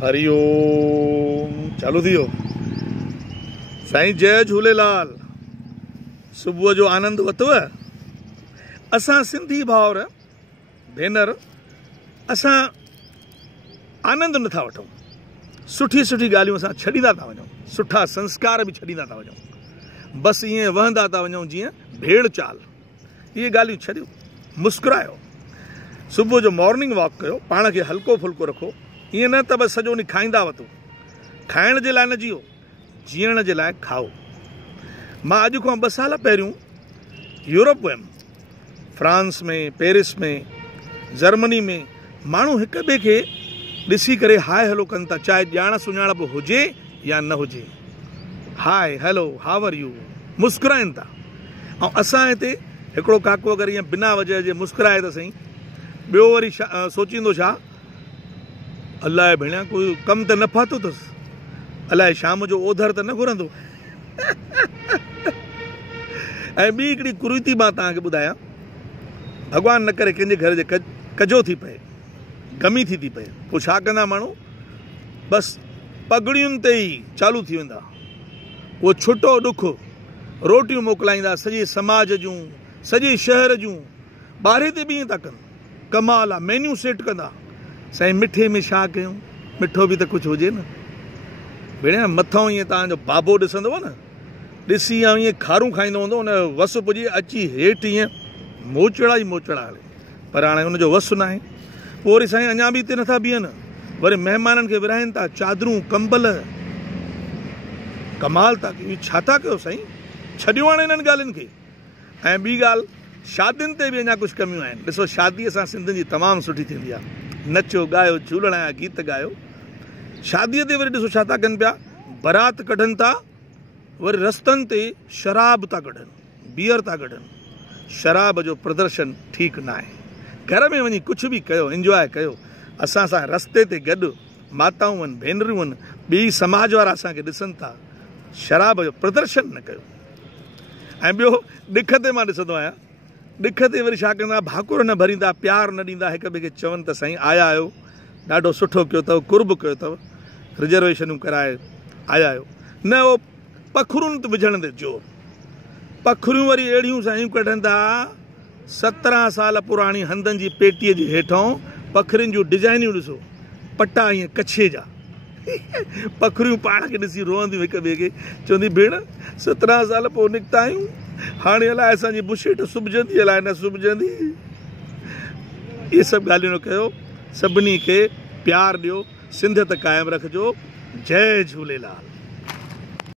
हरिओम चालू थी साईं। जय झूलेलाल। सुबुह जो आनंद वतव। असां सिंधी भाउर भेनर असां आनंद नथा वठूं। सुठी सुठी ॻाल्हियूं असां छॾींदा था वञूं, सुठा संस्कार भी छॾींदा था वञूं। बस ईअं वहंदा था वञूं जीअं भेड़ चाल। ये ॻाल्हियूं छॾियो, मुस्कुरायो, सुबुह जो मॉर्निंग वॉक कयो, पाण खे हल्को फुल्को रखो। ईअं न त बस सॼो ॾींहुं खाईंदा वतो। खाइण जे लाइ न जियो, जीअण जे लाइ खाओ। मां अॼु खां 2 साल पहिरियों यूरोप वियुमि। फ्रांस में, पेरिस में, जर्मनी में माण्हू हिक ॿिए खे ॾिसी करे हाय हलो कनि था, चाहे ॼाण सुञाणप हुजे या न हुजे। Hi hello how are you मुस्कुराइनि था। ऐं असां हिते हिकिड़ो काको अगरि ईअं बिना वजह जे मुस्कुराए त सही, ॿियो वरी सोचींदो छा, अलाए भेणिया कोई कमु त न फाथो अथसि, अलाए शाम जो ओधर त न घुरंदो। ऐं ॿी हिकिड़ी कुरीति मां तव्हांखे ॿुधायां, भॻवान न करे कंहिंजे घर जे कजो थी पए, गमी थी पए, पोइ छा कंदा माण्हू, बसि पगड़ियुनि ते ई चालू थी वेंदा। उहो छुटो ॾुख रोटियूं मोकिलाईंदा, सॼे समाज जूं, सॼे शहर जूं। ॿारहें ते बि ईअं था कनि, कमाल आहे। मेन्यू सेट कंदा। साईं मिठे में छा कयूं, मिठो बि त कुझु हुजे न। भेण मथां ईअं तव्हांजो बाबो ॾिसंदव न, ॾिसी ऐं ईअं खारूं खाईंदो हूंदो, हुन जो वस पुॼे अची हेठि ईअं मोचड़ा ई मोचड़ा हले। पर हाणे हुनजो वस न आहे। पोइ वरी साईं अञा बि हिते नथा बीहनि, वरी महिमाननि खे विराइनि था, चादरूं कंबल, कमाल था कयो। छा था कयो साईं, छॾियो हाणे हिननि ॻाल्हियुनि खे। ऐं ॿी ॻाल्हि, शादियुनि ते बि अञा कुझु कमियूं आहिनि। ॾिसो, शादी असां सिंधियुनि जी तमामु सुठी थींदी आहे। नचो ॻायो, झूलण जा गीत ॻायो। शादीअ ते वरी ॾिसो छा था कनि पिया, बारात कढनि था, वरी रस्तनि ते शराब था कढनि, बियर था कढनि। शराब जो प्रदर्शन ठीकु न आहे। घर में वञी कुझु बि कयो, इंजॉय कयो। असां सां रस्ते ते गॾु माताऊं आहिनि, भेनरियूं आहिनि, ॿी समाज वारा असांखे ॾिसनि था। शराब जो प्रदर्शन न कयो। ऐं ॿियो, ॾिख ते मां ॾिसंदो आहियां, ॾिख ते वरी छा कंदा, भाकुर न भरींदा, प्यार न ॾींदा, हिक ॿिए खे चवनि त साईं आया आहियो, ॾाढो सुठो कयो अथव, कुर्ब कयो अथव, रिजर्वेशनूं कराए आया आहियो। न उहो पखरुनि ते विझण ते जोर। पखरियूं वरी अहिड़ियूं साईं कढनि था, 17 साल पुराणी हंधनि जी पेटीअ जे हेठां पखरियुनि जूं डिज़ाइनियूं ॾिसो, पटा ईअं कच्छे जा। पखरियूं पाण खे ॾिसी रोअंदियूं हिक ॿिए खे, चवंदी भेण 17 साल पोइ निकिता आहियूं, हाणे अलाए असांजी बुशेट सुबिजंदी अलाए न सुबिजंदी। इहे सभु ॻाल्हियूं न कयो। सभिनी खे प्यार ॾियो, सिंधियत क़ाइमु रखिजो। जय झूलेलाल।